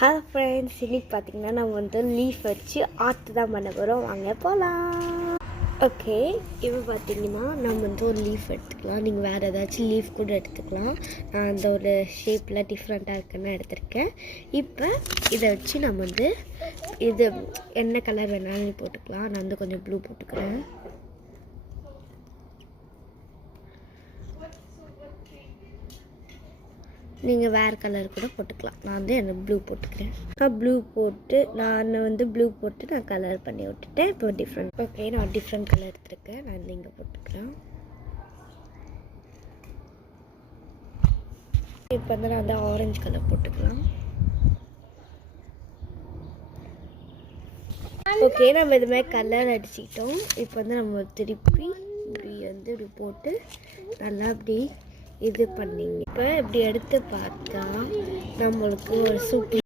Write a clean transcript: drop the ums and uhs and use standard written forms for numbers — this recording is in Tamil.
ஹலோ ஃப்ரெண்ட்ஸ், இன்னைக்கு பார்த்தீங்கன்னா நம்ம வந்து லீஃப் வச்சு ஆர்ட் தான் பண்ண போகிறோம். வாங்க போகலாம். ஓகே, இப்போ பார்த்தீங்கன்னா நம்ம வந்து ஒரு லீஃப் எடுத்துக்கலாம். நீங்கள் வேறு ஏதாச்சும் லீஃப் கூட எடுத்துக்கலாம். நான் அந்த ஒரு ஷேப்பில் டிஃப்ரெண்ட்டாக இருக்குன்னு எடுத்திருக்கேன். இப்போ இதை வச்சு நம்ம வந்து இது என்ன கலர் வேணாலும் போட்டுக்கலாம். நான் வந்து கொஞ்சம் ப்ளூ போட்டுக்கிறேன். நீங்கள் வேறு கலர் கூட போட்டுக்கலாம். நான் வந்து என்ன ப்ளூ போட்டுக்கிறேன். நான் ப்ளூ போட்டு நான் கலர் பண்ணி விட்டுட்டேன். இப்போ டிஃப்ரெண்ட். ஓகே, நான் டிஃப்ரெண்ட் கலர் எடுத்துருக்கேன். நான் வந்து இங்கே போட்டுக்கிறேன். இப்போ வந்து நான் வந்து ஆரஞ்சு கலர் போட்டுக்கலாம். ஓகே, நம்ம இது மாதிரி கலர் அடிச்சுக்கிட்டோம். இப்போ வந்து நம்ம திருப்பி இப்படி போட்டு நல்லா அப்படி இது பண்ணிங்க. இப்போ இப்படி எடுத்து பார்த்தா நம்மளுக்கு ஒரு சூப்பர்